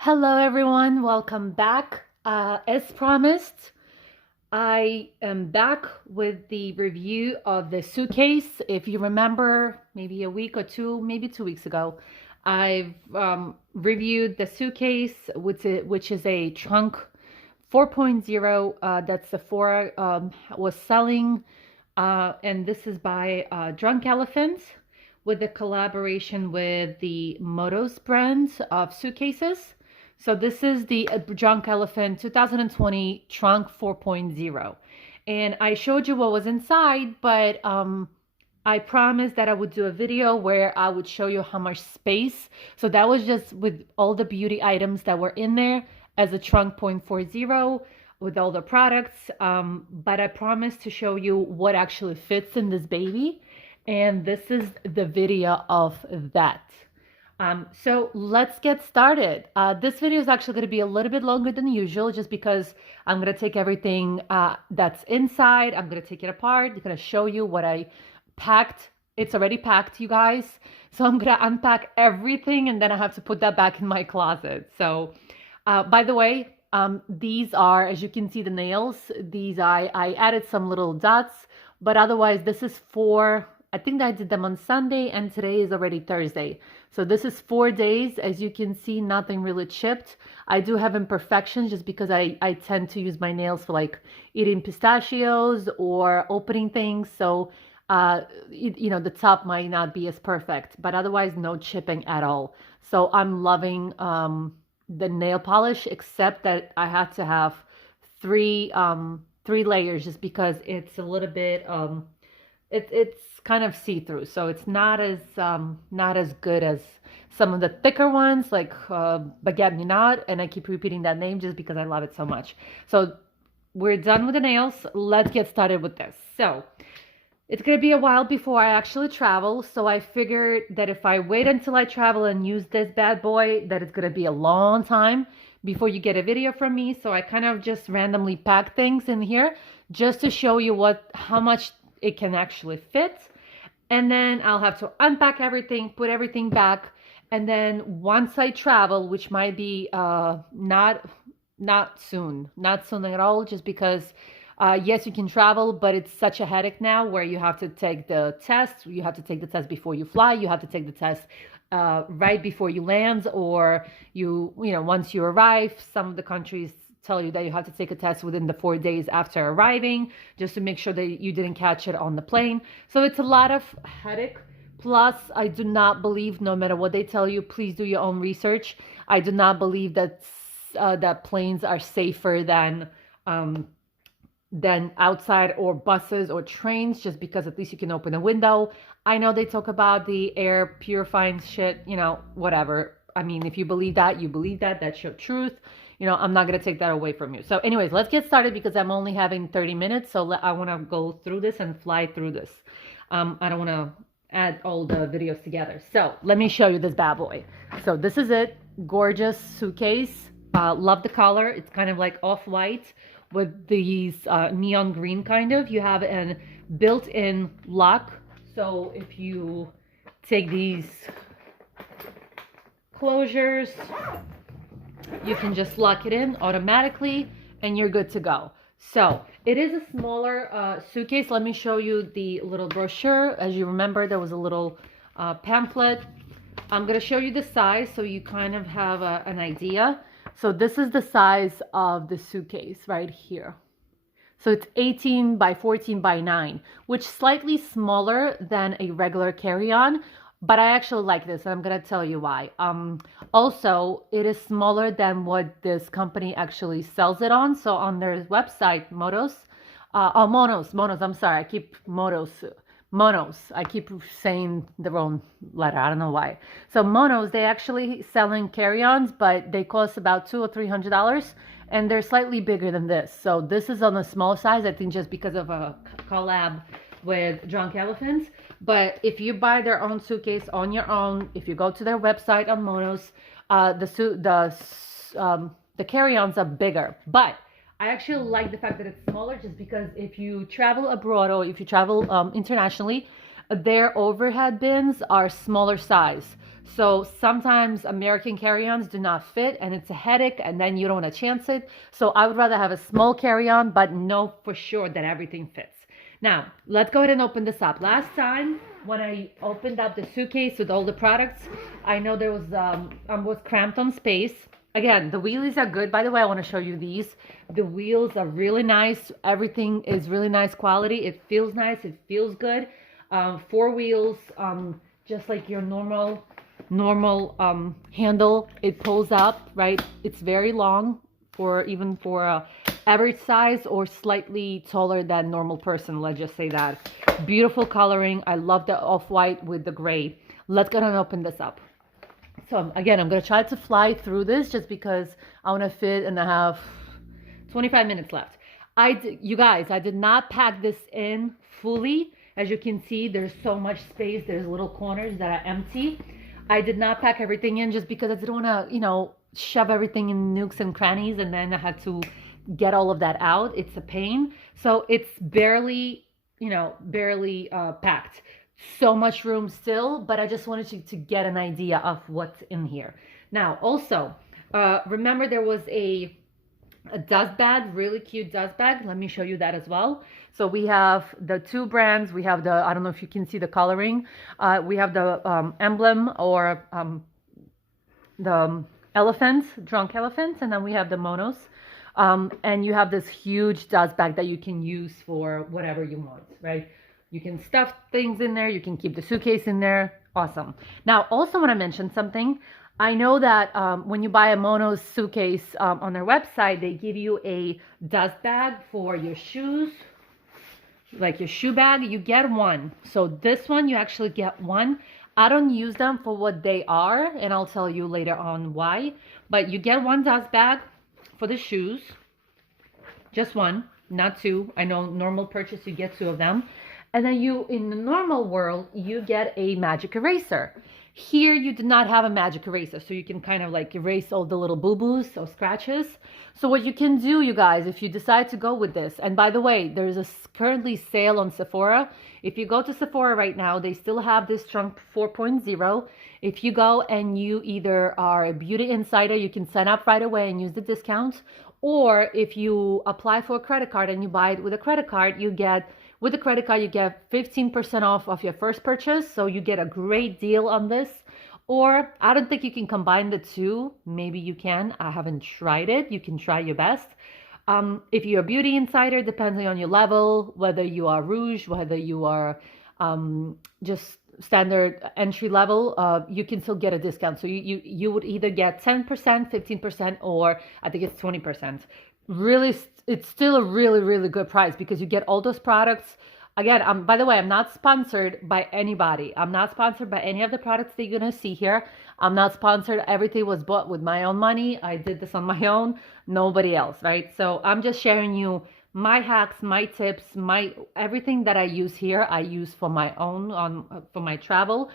Hello, everyone. Welcome back. As promised, I am back with the review of the Suitcase. If you remember, maybe a week or two, maybe 2 weeks ago, I've reviewed the Suitcase, which is a trunk 4.0 that Sephora was selling. And this is by Drunk Elephant with the collaboration with the Motos brand of suitcases. So this is the Drunk Elephant 2020 Trunk 4.0. And I showed you what was inside, but I promised that I would do a video where I would show you how much space. So that was just with all the beauty items that were in there as a trunk 0.40 with all the products. But I promised to show you what actually fits in this baby. And this is the video of that. So let's get started. This video is actually going to be a little bit longer than usual just because I'm going to take everything that's inside. I'm going to take it apart. I'm going to show you what I packed. It's already packed, you guys. So I'm going to unpack everything and then I have to put that back in my closet. So by the way, these are, as you can see, the nails. These I added some little dots, but otherwise this is for, I think I did them on Sunday and today is already Thursday. So this is 4 days. As you can see, nothing really chipped. I do have imperfections just because I tend to use my nails for like eating pistachios or opening things. So, the top might not be as perfect, but otherwise no chipping at all. So I'm loving the nail polish, except that I had to have three layers just because it's a little bit it's kind of see-through, so it's not as good as some of the thicker ones like Baguette Minot, and I keep repeating that name just because I love it so much. So we're done with the nails. Let's get started with this. So it's going to be a while before I actually travel, so I figured that if I wait until I travel and use this bad boy, that it's going to be a long time before you get a video from me. So I kind of just randomly pack things in here just to show you how much it can actually fit. And then I'll have to unpack everything, put everything back. And then once I travel, which might be not soon at all, just because yes, you can travel, but it's such a headache now where you have to take the test. You have to take the test before you fly. You have to take the test right before you land, or once you arrive. Some of the countries tell you that you have to take a test within the 4 days after arriving, just to make sure that you didn't catch it on the plane. So it's a lot of headache. Plus, I do not believe, no matter what they tell you, please do your own research. I do not believe that planes are safer than outside or buses or trains, just because at least you can open a window. I know they talk about the air purifying shit, whatever. I mean, if you believe that, you believe that. That's your truth. I'm not going to take that away from you. So anyways, let's get started because I'm only having 30 minutes. So I want to go through this and fly through this. I don't want to add all the videos together. So let me show you this bad boy. So this is it. Gorgeous suitcase. Love the color. It's kind of like off-white with these neon green kind of. You have a built-in lock. So if you take these closures, you can just lock it in automatically and you're good to go. So it is a smaller suitcase. Let me show you the little brochure. As you remember, there was a little pamphlet. I'm going to show you the size so you kind of have an idea. So this is the size of the suitcase right here. So it's 18 by 14 by 9, which is slightly smaller than a regular carry-on. But I actually like this, and I'm going to tell you why. Also, it is smaller than what this company actually sells it on. So on their website, Monos, I'm sorry, I keep Monos. I keep saying the wrong letter. I don't know why. So Monos, they actually selling carry-ons, but they cost about $200 or $300, and they're slightly bigger than this. So this is on a small size, I think, just because of a collab with Drunk Elephant. But if you buy their own suitcase on your own, if you go to their website on Monos, the carry-ons are bigger. But I actually like the fact that it's smaller, just because if you travel abroad or if you travel internationally, their overhead bins are smaller size. So sometimes American carry-ons do not fit and it's a headache and then you don't want to chance it. So I would rather have a small carry-on, but know for sure that everything fits. Now, let's go ahead and open this up. Last time when I opened up the suitcase with all the products, I know there was was cramped on space. Again, the wheelies are good. By the way, I want to show you these. The wheels are really nice. Everything is really nice quality. It feels nice. It feels good. Four wheels, just like your normal handle. It pulls up, right? It's very long for even for a average size or slightly taller than normal person. Let's just say that. Beautiful coloring. I love the off-white with the gray. Let's go ahead and open this up. So again, I'm going to try to fly through this just because I want to fit and I have 25 minutes left. You guys, I did not pack this in fully. As you can see, there's so much space. There's little corners that are empty. I did not pack everything in just because I didn't want to, shove everything in nooks and crannies and then I had to get all of that out. It's a pain. So it's barely packed. So much room still, but I just wanted you to get an idea of what's in here. Now, also, remember there was a dust bag, really cute dust bag. Let me show you that as well. So we have the two brands. We have I don't know if you can see the coloring. We have the emblem or the elephants, drunk elephants, and then we have the monos. And you have this huge dust bag that you can use for whatever you want, right? You can stuff things in there. You can keep the suitcase in there. Awesome. Now, also want to mention something. I know that when you buy a Monos suitcase on their website, they give you a dust bag for your shoes, like your shoe bag. You get one. So this one, you actually get one. I don't use them for what they are, and I'll tell you later on why. But you get one dust bag for the shoes. Just one, not two. I know normal purchase, you get two of them. And then in the normal world, you get a magic eraser. Here, you do not have a magic eraser, so you can kind of like erase all the little boo-boos or scratches. So what you can do, you guys, if you decide to go with this, and by the way, there's a currently sale on Sephora. If you go to Sephora right now, they still have this trunk 4.0. If you go and you either are a beauty insider, you can sign up right away and use the discount. Or if you apply for a credit card and you buy it with a credit card, with the credit card, you get 15% off of your first purchase. So you get a great deal on this. Or I don't think you can combine the two. Maybe you can. I haven't tried it. You can try your best. If you're a beauty insider, depending on your level, whether you are rouge, whether you are just standard entry level, you can still get a discount. So you would either get 10%, 15%, or I think it's 20%. Really, it's still a really, really good price because you get all those products. Again, by the way, I'm not sponsored by anybody. I'm not sponsored by any of the products that you're going to see here. I'm not sponsored. Everything was bought with my own money. I did this on my own. Nobody else, right? So I'm just sharing you my hacks, my tips, everything that I use here, I use for my own, for my travel.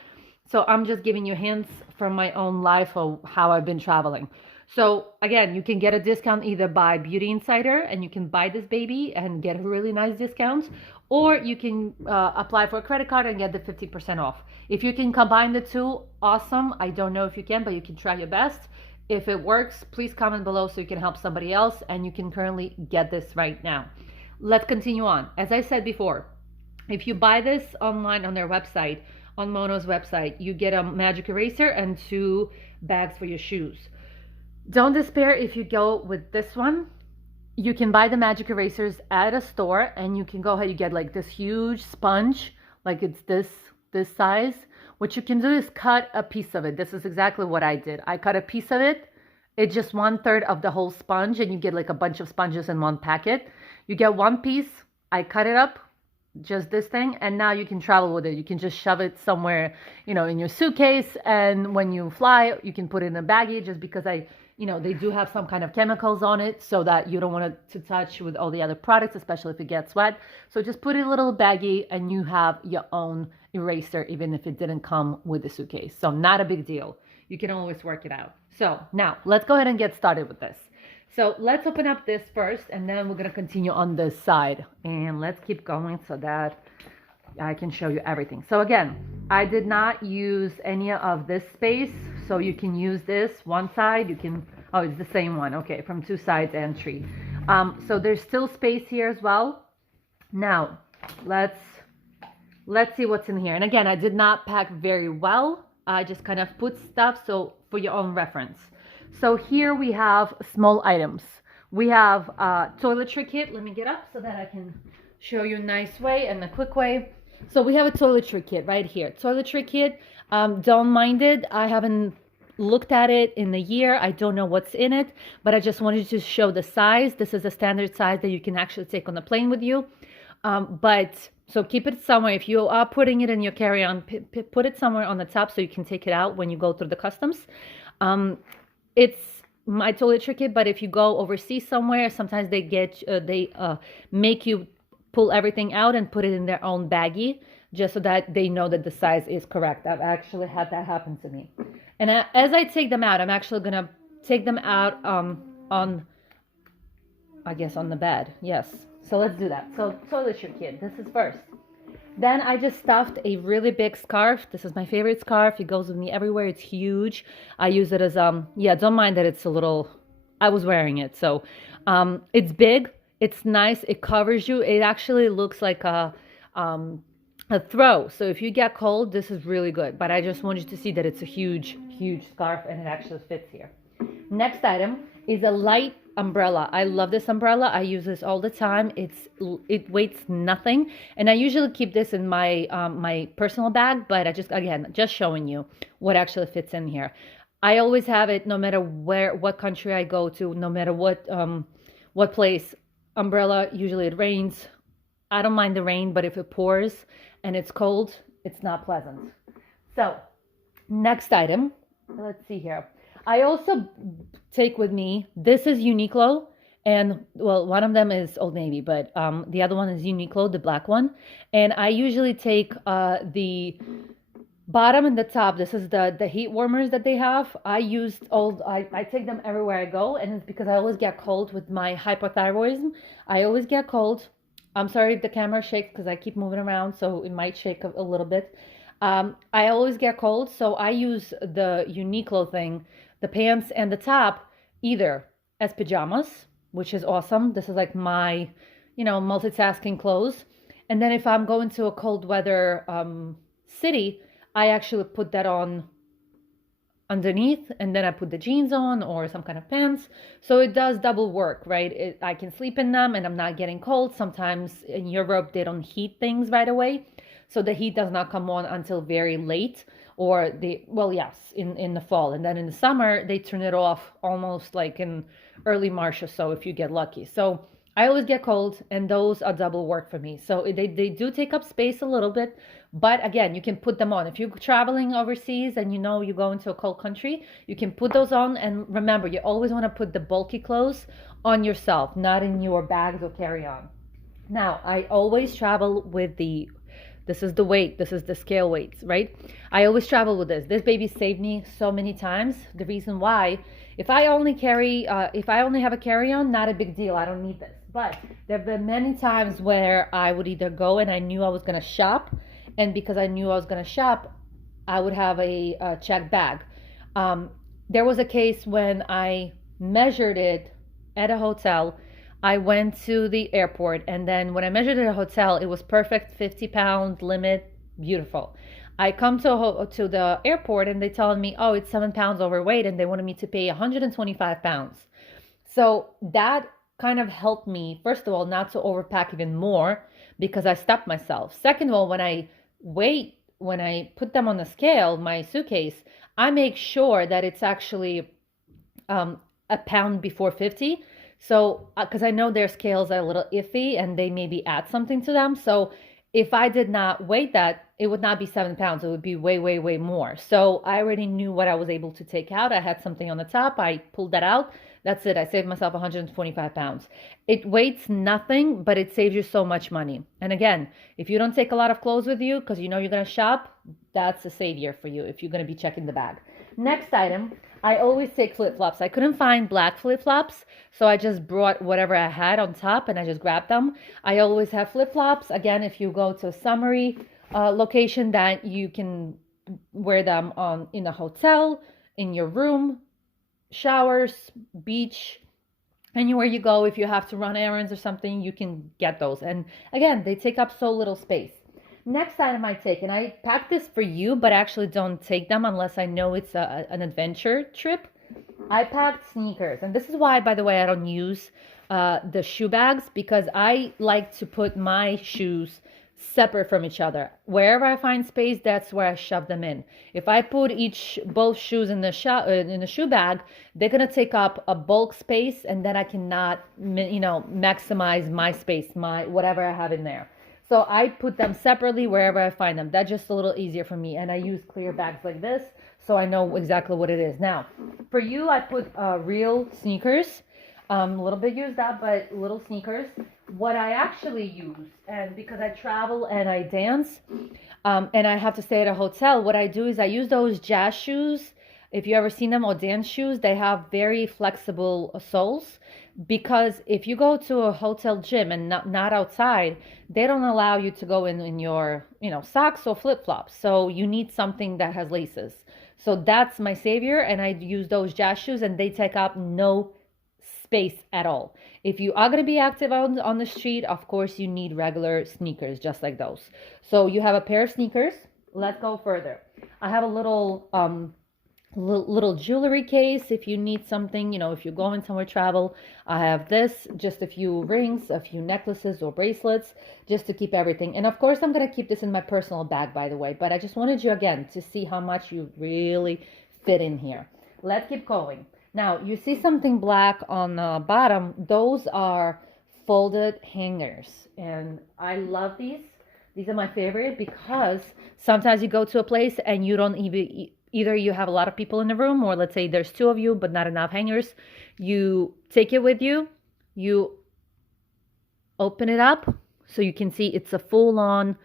So I'm just giving you hints from my own life of how I've been traveling. So again, you can get a discount either by Beauty Insider and you can buy this baby and get a really nice discount, or you can apply for a credit card and get the 50% off. If you can combine the two, awesome. I don't know if you can, but you can try your best. If it works, please comment below so you can help somebody else, and you can currently get this right now. Let's continue on. As I said before, if you buy this online on their website, on Mono's website, you get a magic eraser and 2 bags for your shoes. Don't despair if you go with this one. You can buy the magic erasers at a store and you can go ahead, you get like this huge sponge, like it's this size. What you can do is cut a piece of it. This is exactly what I did. I cut a piece of it. It's just 1/3 of the whole sponge and you get like a bunch of sponges in one packet. You get one piece. I cut it up, just this thing, and now you can travel with it. You can just shove it somewhere, in your suitcase, and when you fly, you can put it in a baggie just because they do have some kind of chemicals on it so that you don't want it to touch with all the other products, especially if it gets wet. So just put it in a little baggie and you have your own eraser, even if it didn't come with the suitcase. So not a big deal. You can always work it out. So now let's go ahead and get started with this. So let's open up this first and then we're going to continue on this side. And let's keep going so that I can show you everything. So again, I did not use any of this space. So you can use this one side. You can, oh, it's the same one. Okay, from two sides entry. So there's still space here as well. Now, let's see what's in here. And again, I did not pack very well. I just kind of put stuff so for your own reference. So here we have small items. We have a toiletry kit. Let me get up so that I can show you a nice way and a quick way. So we have a toiletry kit right here. Toiletry kit, don't mind it. I haven't looked at it in a year. I don't know what's in it, but I just wanted to show the size. This is a standard size that you can actually take on the plane with you. So keep it somewhere. If you are putting it in your carry-on, put it somewhere on the top so you can take it out when you go through the customs. It's my toiletry kit, but if you go overseas somewhere, sometimes they make you pull everything out and put it in their own baggie, just so that they know that the size is correct. I've actually had that happen to me. And as I take them out, I'm actually gonna take them out on, I guess, on the bed. Yes. So let's do that. So toiletry kit, this is first. Then I just stuffed a really big scarf. This is my favorite scarf. It goes with me everywhere. It's huge. I use it as, yeah, don't mind that it's a little, I was wearing it. So it's big. It's nice. It covers you. It actually looks like a throw. So if you get cold, this is really good. But I just want you to see that it's a huge, huge scarf and it actually fits here. Next item is a light umbrella. I love this umbrella. I use this all the time. It weighs nothing, and I usually keep this in my my personal bag, but I just showing you what actually fits in here. I always have it no matter what country I go to, no matter what place. Umbrella, usually it rains. I don't mind the rain, but if it pours and it's cold, it's not pleasant. So next item, let's see here. I also take with me, this is Uniqlo, and well, one of them is Old Navy, but the other one is Uniqlo, the black one. And I usually take the bottom and the top. This is the heat warmers that they have. I take them everywhere I go, and it's because I always get cold with my hypothyroidism. I always get cold. I'm sorry if the camera shakes because I keep moving around, so it might shake a little bit. I always get cold, so I use the Uniqlo thing, the pants and the top, either as pajamas, which is awesome. This is like my, multitasking clothes. And then if I'm going to a cold weather city, I actually put that on underneath, and then I put the jeans on or some kind of pants. So it does double work, right? I can sleep in them and I'm not getting cold. Sometimes in Europe, they don't heat things right away. So the heat does not come on until very late, or in the fall. And then in the summer, they turn it off almost like in early March or so if you get lucky. So I always get cold, and those are double work for me. So they do take up space a little bit, but again, you can put them on. If you're traveling overseas and you go into a cold country, you can put those on. And remember, you always want to put the bulky clothes on yourself, not in your bags or carry-on. Now, I always travel with this is the weight. This is the scale weights, right? I always travel with this. This baby saved me so many times. The reason why, if I only have a carry-on, not a big deal. I don't need this. But there have been many times where I would either go and I knew I was going to shop. And because I knew I was going to shop, I would have a checked bag. There was a case when I measured it at a hotel. I went to the airport, and then when I measured at a hotel, it was perfect, 50-pound limit, beautiful. I come to the airport, and they telling me, oh, it's 7 pounds overweight, and they wanted me to pay 125 pounds. So that kind of helped me, first of all, not to overpack even more because I stopped myself. Second of all, when I put them on the scale, my suitcase, I make sure that it's actually a pound before 50. So, because I know their scales are a little iffy and they maybe add something to them. So if I did not weigh that, it would not be 7 pounds. It would be way, way, way more. So I already knew what I was able to take out. I had something on the top. I pulled that out. That's it. I saved myself 125 pounds. It weighs nothing, but it saves you so much money. And again, if you don't take a lot of clothes with you because you know you're going to shop, that's a savior for you if you're going to be checking the bag. Next item, I always take flip-flops. I couldn't find black flip-flops, so I just brought whatever I had on top and I just grabbed them. I always have flip-flops. Again, if you go to a summery location, that you can wear them on in a hotel, in your room, showers, beach, anywhere you go. If you have to run errands or something, you can get those. And again, they take up so little space. Next item I take, and I packed this for you, but I actually don't take them unless I know it's an adventure trip. I packed sneakers, and this is why, by the way, I don't use the shoe bags, because I like to put my shoes separate from each other. Wherever I find space, that's where I shove them in. If I put both shoes in the shoe bag, they're gonna take up a bulk space, and then I cannot, maximize my space, my whatever I have in there. So I put them separately wherever I find them. That's just a little easier for me. And I use clear bags like this, so I know exactly what it is. Now, for you, I put real sneakers. A little bit used up, but little sneakers. What I actually use, and because I travel and I dance, and I have to stay at a hotel, what I do is I use those jazz shoes. If you ever seen them, or dance shoes, they have very flexible soles. Because if you go to a hotel gym and not outside, they don't allow you to go in your socks or flip-flops. So you need something that has laces. So that's my savior, and I use those jazz shoes, and they take up no space at all. If you are going to be active on the street, of course you need regular sneakers just like those. So you have a pair of sneakers. Let's go further. I have a little jewelry case if you need something, if you're going somewhere travel. I have this, just a few rings, a few necklaces or bracelets, just to keep everything. And of course I'm going to keep this in my personal bag, by the way, but I just wanted you again to see how much you really fit in here. Let's keep going. Now you see something black on the bottom. Those are folded hangers, and I love these. These are my favorite, because sometimes you go to a place and you don't even, either you have a lot of people in the room, or let's say there's two of you but not enough hangers. You take it with you, you open it up so you can see it's a full-on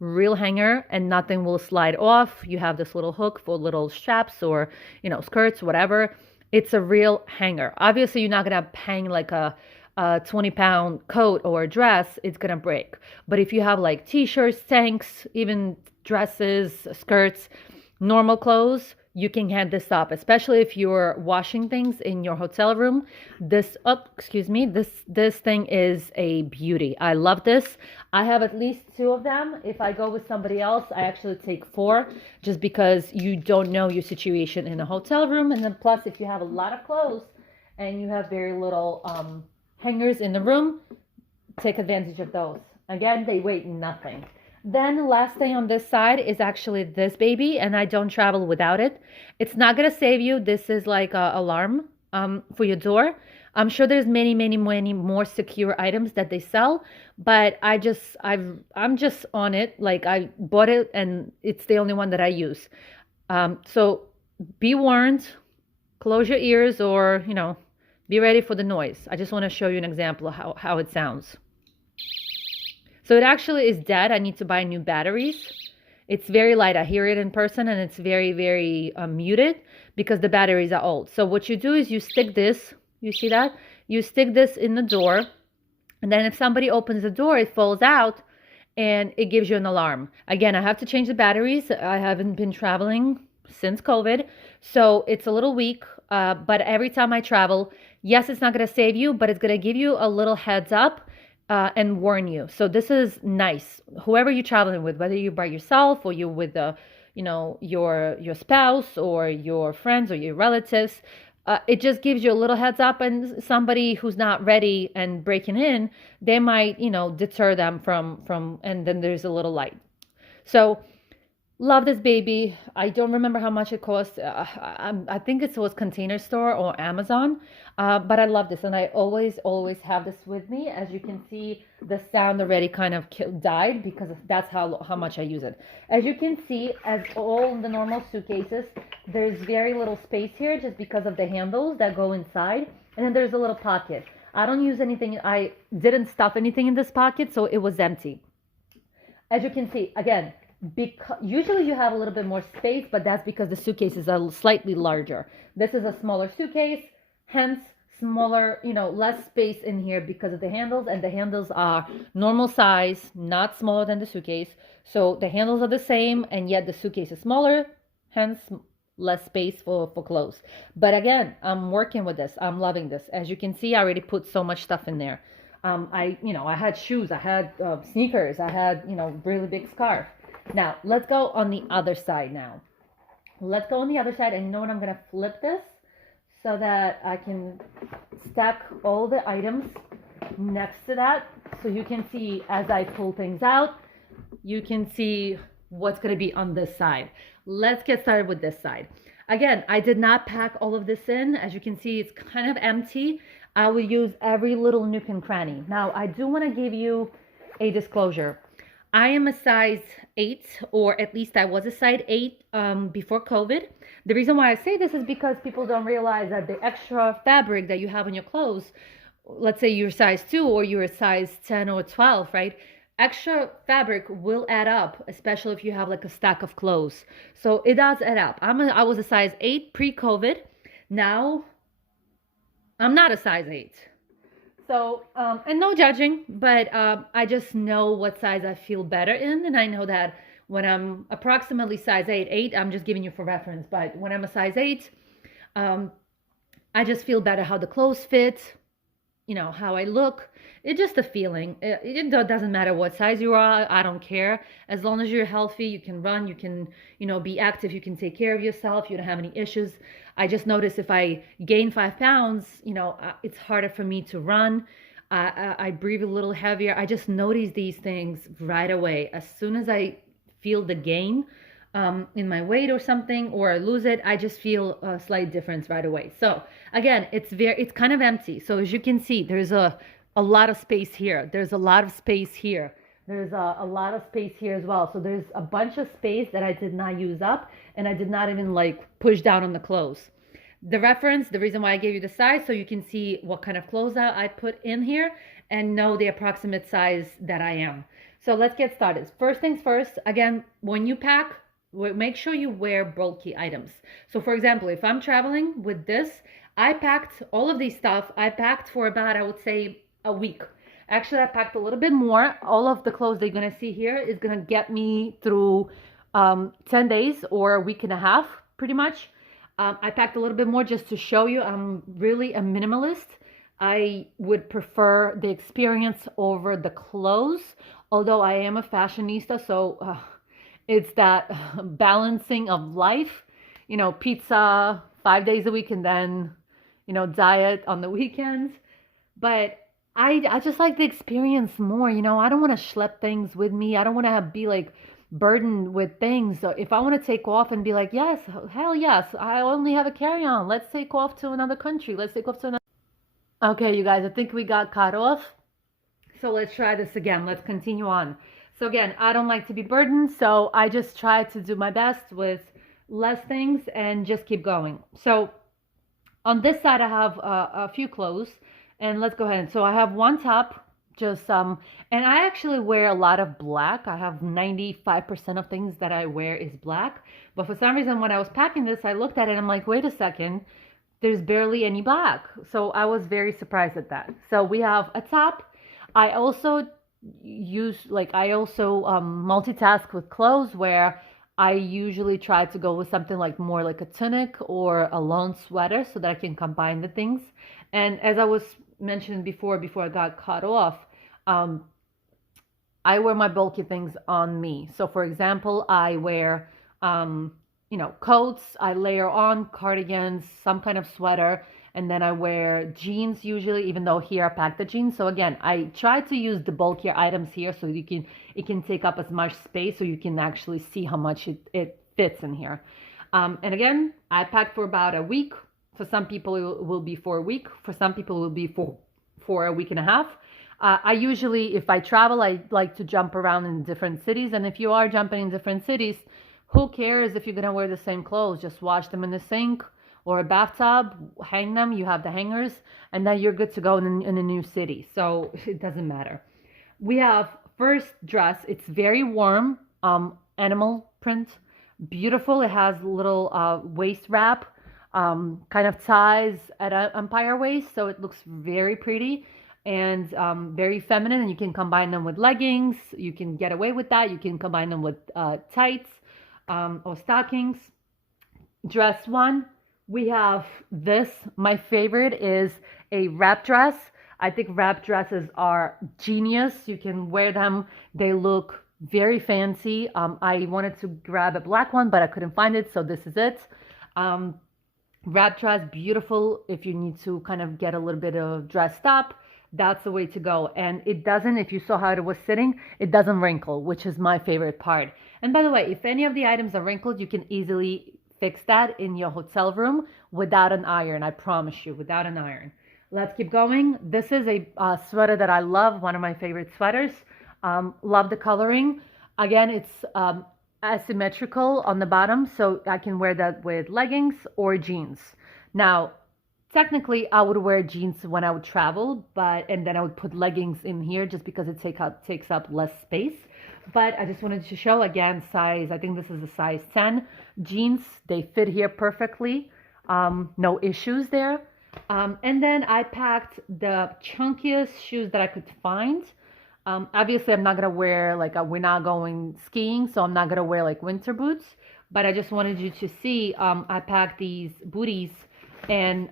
real hanger and nothing will slide off. You have this little hook for little straps or skirts, whatever. It's a real hanger. Obviously you're not gonna hang like a 20-pound coat or a dress. It's gonna break. But if you have like t-shirts, tanks, even dresses, skirts, normal clothes, you can hand this up, especially if you're washing things in your hotel room. This thing is a beauty. I love this. I have at least 2 of them. If I go with somebody else, I actually take 4, just because you don't know your situation in a hotel room. And then plus, if you have a lot of clothes and you have very little hangers in the room, take advantage of those. Again, they weigh nothing. Then the last thing on this side is actually this baby, and I don't travel without it. It's not going to save you. This is like an alarm for your door. I'm sure there's many more secure items that they sell, but I'm just on it. Like, I bought it and it's the only one that I use. So be warned, close your ears, or, be ready for the noise. I just want to show you an example of how it sounds. So it actually is dead. I need to buy new batteries. It's very light. I hear it in person, and it's very, very muted because the batteries are old. So what you do is you stick this, you see that? You stick this in the door, and then if somebody opens the door, it falls out and it gives you an alarm. Again, I have to change the batteries. I haven't been traveling since COVID, so it's a little weak, but every time I travel, yes, it's not going to save you, but it's going to give you a little heads up and warn you. So this is nice. Whoever you're traveling with, whether you're by yourself or you're with your spouse or your friends or your relatives, it just gives you a little heads up. And somebody who's not ready and breaking in, they might deter them from and then there's a little light. So love this baby. I don't remember how much it cost. I think it was Container Store or Amazon. But I love this, and I always have this with me. As you can see, the sound already kind of died because that's how much I use it. As you can see, as all the normal suitcases, there's very little space here just because of the handles that go inside, and then there's a little pocket. I don't use anything. I didn't stuff anything in this pocket, so it was empty. As you can see, again, Because usually you have a little bit more space, but that's because the suitcase is a slightly larger. This is a smaller suitcase, hence smaller, less space in here because of the handles, and the handles are normal size, not smaller than the suitcase. So the handles are the same, and yet the suitcase is smaller, hence less space for clothes. But again, I'm working with this. I'm loving this. As you can see, I already put so much stuff in there. I had shoes, I had sneakers, I had, really big scarf. Now, let's go on the other side now. Let's go on the other side, and you know what? I'm going to flip this so that I can stack all the items next to that. So you can see as I pull things out, you can see what's going to be on this side. Let's get started with this side. Again, I did not pack all of this in. As you can see, it's kind of empty. I will use every little nook and cranny. Now, I do want to give you a disclosure. I am a size 8, or at least I was a size 8 before COVID. The reason why I say this is because people don't realize that the extra fabric that you have on your clothes, let's say you're size 2 or you're a size 10 or 12, right? Extra fabric will add up, especially if you have like a stack of clothes. So it does add up. I was a size 8 pre-COVID. Now I'm not a size 8. So, and no judging, but I just know what size I feel better in. And I know that when I'm approximately size 8, I'm just giving you for reference, but when I'm a size 8, I just feel better how the clothes fit, how I look. It's just a feeling. It doesn't matter what size you are. I don't care. As long as you're healthy, you can run, you can, be active, you can take care of yourself, you don't have any issues. I just noticed if I gain 5 pounds, it's harder for me to run. I breathe a little heavier. I just notice these things right away. As soon as I feel the gain in my weight or something, or I lose it, I just feel a slight difference right away. So again, it's kind of empty. So as you can see, there's a lot of space here. There's a lot of space here. There's a lot of space here as well. So there's a bunch of space that I did not use up, and I did not even push down on the clothes. The reason why I gave you the size, so you can see what kind of clothes I put in here and know the approximate size that I am. So let's get started. First things first, again, when you pack, make sure you wear bulky items. So for example, if I'm traveling with this, I packed all of these stuff. I packed for about, I would say, a week. Actually, I packed a little bit more. All of the clothes that you're going to see here is going to get me through 10 days or a week and a half, pretty much. I packed a little bit more just to show you I'm really a minimalist. I would prefer the experience over the clothes, although I am a fashionista, so it's that balancing of life, pizza 5 days a week and then, diet on the weekends. But I just like the experience more, I don't want to schlep things with me. I don't want to be burdened with things. So if I want to take off and be like, yes, hell yes, I only have a carry-on. Let's take off to another country. Let's take off to another. Okay, you guys, I think we got cut off. So let's try this again. Let's continue on. So again, I don't like to be burdened, so I just try to do my best with less things and just keep going. So on this side, I have a few clothes, and let's go ahead. So I have one top, and I actually wear a lot of black. I have 95% of things that I wear is black. But for some reason, when I was packing this, I looked at it and I'm like, wait a second, there's barely any black. So I was very surprised at that. So we have a top. I also multitask with clothes, where I usually try to go with something more like a tunic or a long sweater so that I can combine the things. And as I was mentioning before I got cut off, I wear my bulky things on me. So for example, I wear, coats, I layer on cardigans, some kind of sweater, and then I wear jeans usually, even though here I pack the jeans. So again, I try to use the bulkier items here so it can take up as much space so you can actually see how much it fits in here. And again, I packed for about a week. For some people, it will be for a week. For some people, it will be for a week and a half. I usually, if I travel, I like to jump around in different cities. And if you are jumping in different cities, who cares if you're going to wear the same clothes? Just wash them in the sink or a bathtub, hang them. You have the hangers, and then you're good to go in a new city. So it doesn't matter. We have first dress. It's very warm. animal print. Beautiful. It has little waist wrap, kind of ties at an empire waist, so it looks very pretty and very feminine. And you can combine them with leggings. You can get away with that. You can combine them with tights or stockings. Dress one, we have this. My favorite is a wrap dress. I think wrap dresses are genius. You can wear them. They look very fancy. I wanted to grab a black one, but I couldn't find it, so this is it. Um, Wrap dress, beautiful if you need to kind of get a little bit of dressed up. That's the way to go. And it doesn't, if you saw how it was sitting, it doesn't wrinkle, which is my favorite part. And by the way, if any of the items are wrinkled, you can easily fix that in your hotel room without an iron. I promise you, without an iron. Let's keep going. This is a sweater that I love, one of my favorite sweaters. Love the coloring. Again, it's asymmetrical on the bottom, so I can wear that with leggings or jeans. Now, technically, I would wear jeans when I would travel, and then I would put leggings in here just because it takes up less space. But I just wanted to show again size. I think this is a size 10 jeans. They fit here perfectly. No issues there. And then I packed the chunkiest shoes that I could find. Obviously, I'm not gonna wear we're not going skiing, so I'm not gonna wear like winter boots. But I just wanted you to see. I packed these booties, and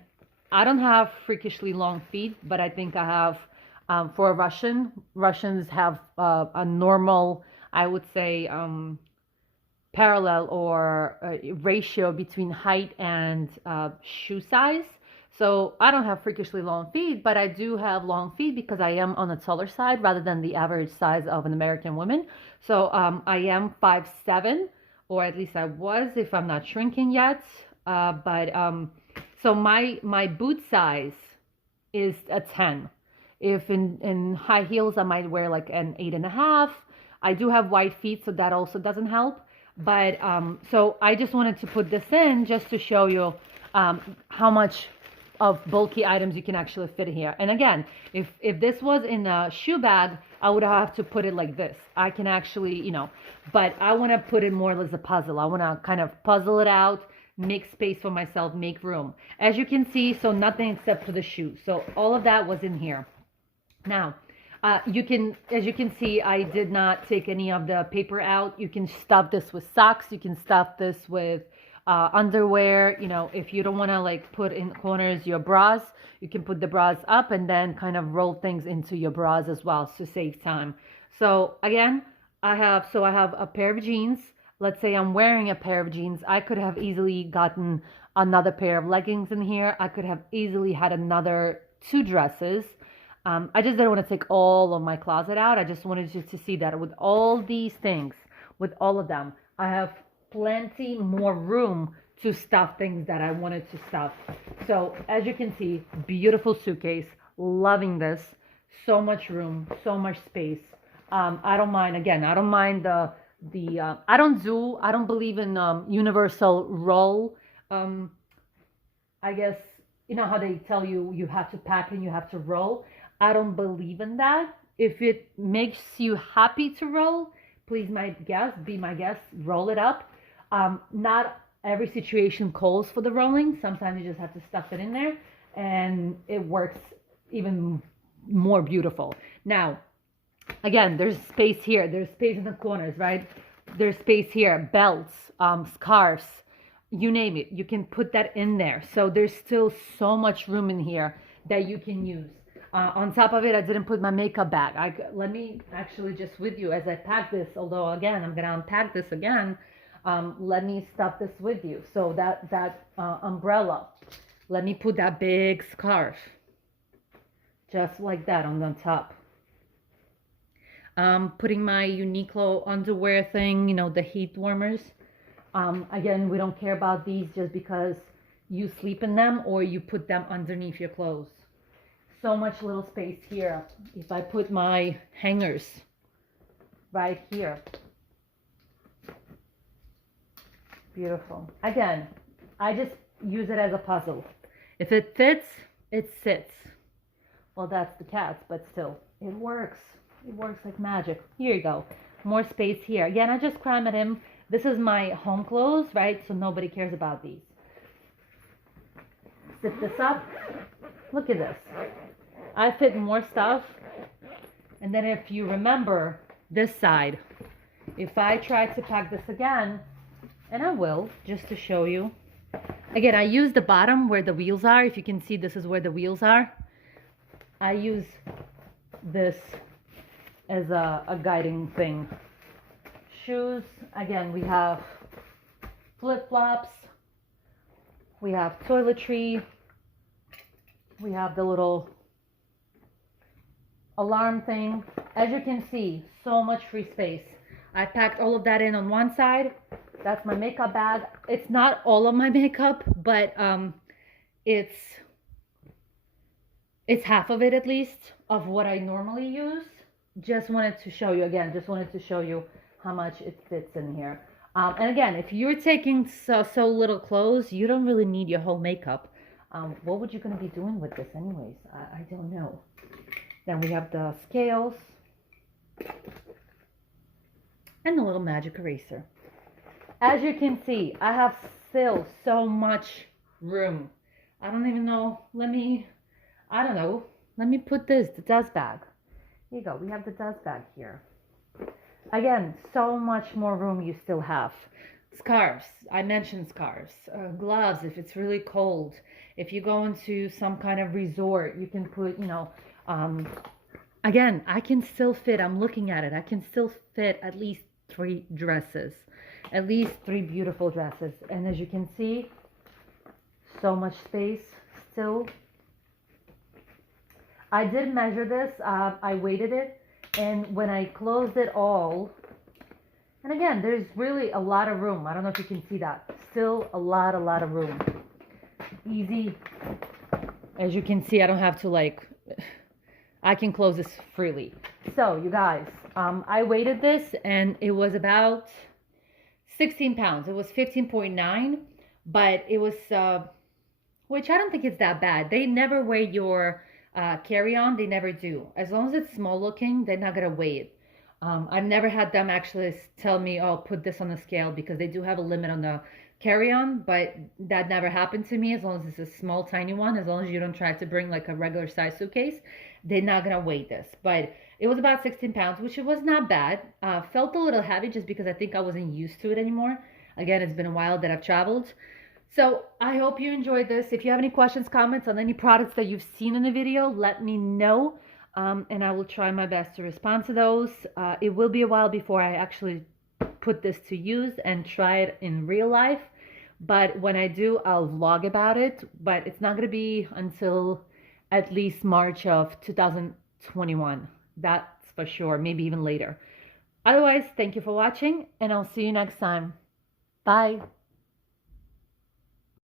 I don't have freakishly long feet, but I think I have. For a Russians have a normal, I would say, parallel or ratio between height and shoe size. So I don't have freakishly long feet, but I do have long feet because I am on the taller side rather than the average size of an American woman. So I am 5'7", or at least I was if I'm not shrinking yet. So my boot size is a 10. If in high heels, I might wear like an 8.5. I do have wide feet, so that also doesn't help. But so I just wanted to put this in just to show you how much of bulky items you can actually fit here. And again, if this was in a shoe bag, I would have to put it like this. I can actually, but I want to put it more as a puzzle. I want to kind of puzzle it out, make space for myself, make room. As you can see, so nothing except for the shoes. So all of that was in here. Now, as you can see, I did not take any of the paper out. You can stuff this with socks. You can stuff this with underwear. If you don't want to like put in corners your bras, you can put the bras up and then kind of roll things into your bras as well to save time. So again, I have a pair of jeans. Let's say I'm wearing a pair of jeans. I could have easily gotten another pair of leggings in here. I could have easily had another 2 dresses. I just didn't want to take all of my closet out. I just wanted you to see that with all these things, with all of them, I have plenty more room to stuff things that I wanted to stuff. So as you can see, beautiful suitcase, loving this. So much room, so much space. I don't mind. Again, I don't mind I don't believe in universal roll. I guess you know how they tell you have to pack and you have to roll. I don't believe in that. If it makes you happy to roll, please be my guest, roll it up. Not every situation calls for the rolling. Sometimes you just have to stuff it in there and it works even more beautiful. Now, again, there's space here. There's space in the corners, right? There's space here, belts, scarves, you name it. You can put that in there. So there's still so much room in here that you can use. On top of it, I didn't put my makeup bag. Let me actually just with you as I pack this, although again, I'm going to unpack this again. Let me stuff this with you. So that umbrella, let me put that big scarf just like that on the top. Putting my Uniqlo underwear thing, the heat warmers. Again, we don't care about these just because you sleep in them or you put them underneath your clothes. So much little space here. If I put my hangers right here. Beautiful. Again, I just use it as a puzzle. If it fits, it sits. Well, that's the cats, but still, it works. It works like magic. Here you go. more space here. Again, I just cram it in. This is my home clothes, right? So nobody cares about these. Zip this up. Look at this. I fit more stuff. And then if you remember this side, if I try to pack this again, and I will, just to show you. Again, I use the bottom where the wheels are. If you can see, this is where the wheels are. I use this as a guiding thing. Shoes, again, we have flip-flops. We have toiletry. We have the little alarm thing. As you can see, so much free space. I packed all of that in on one side. That's my makeup bag. It's not all of my makeup, but it's half of it at least of what I normally use. Just wanted to show you again. Just wanted to show you how much it fits in here. And again, if you're taking so little clothes, you don't really need your whole makeup. What would you gonna be doing with this anyways? I don't know. Then we have the scales and the little magic eraser. As you can see, I have still so much room. I don't even know. Let me put the dust bag. Here you go. We have the dust bag here. Again, so much more room you still have. Scarves. I mentioned scarves. Gloves if it's really cold. If you go into some kind of resort, you can put, again, I can still fit, I'm looking at it, I can still fit at least 3 dresses. At least 3 beautiful dresses. And as you can see, so much space still. I did measure this. I weighted it. And when I closed it all, and again, there's really a lot of room. I don't know if you can see that. Still a lot of room. Easy. As you can see, I don't have to I can close this freely. So you guys, I weighted this and it was about 16 pounds. It was 15.9, but it was, which I don't think it's that bad. They never weigh your carry-on. They never do. As long as it's small looking, they're not going to weigh it. I've never had them actually tell me, oh, put this on the scale, because they do have a limit on the carry-on, but that never happened to me. As long as it's a small, tiny one, as long as you don't try to bring like a regular size suitcase, they're not going to weigh this. But it was about 16 pounds, which it was not bad. Felt a little heavy just because I think I wasn't used to it anymore. Again, it's been a while that I've traveled. So I hope you enjoyed this. If you have any questions, comments on any products that you've seen in the video, let me know. And I will try my best to respond to those. It will be a while before I actually put this to use and try it in real life. But when I do, I'll vlog about it. But it's not going to be until at least March of 2021. That's for sure. Maybe even later. Otherwise, thank you for watching, and I'll see you next time. Bye.